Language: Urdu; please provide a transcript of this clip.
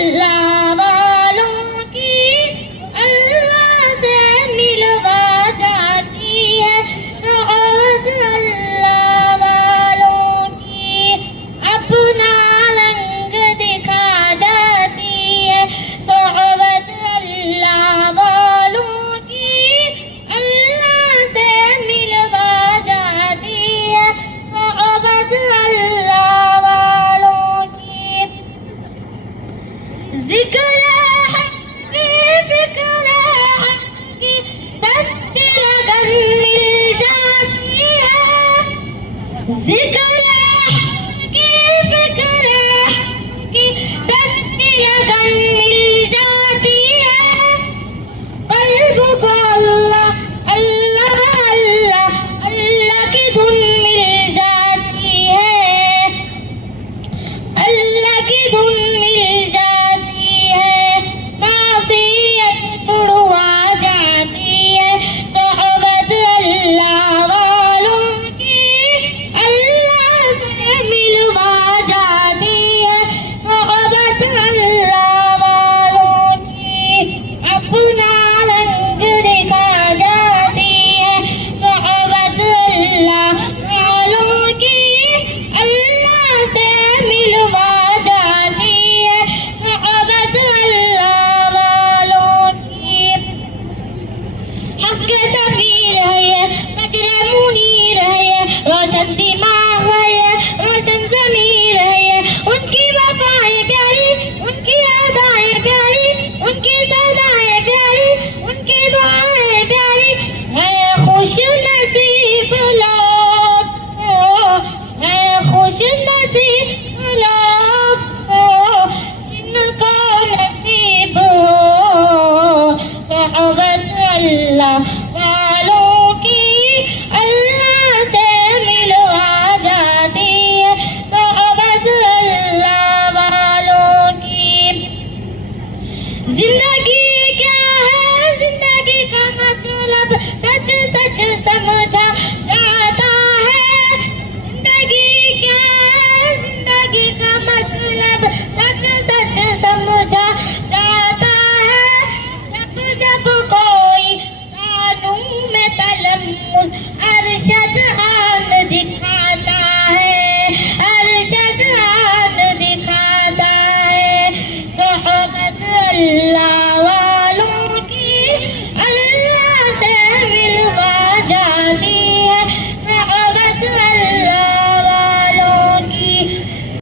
اللہ والوں کی اللہ سے ملوا جاتی ہے، صحبت اللہ والوں کی اپنا رنگ دکھا جاتی ہے، صحبت اللہ والوں کی اللہ سے ملوا جاتی ہے، صحبت اللہ والوں کی ذکر ہے کہ فکر ہے کہ سچ لگن مل جاتی ہے، ذکر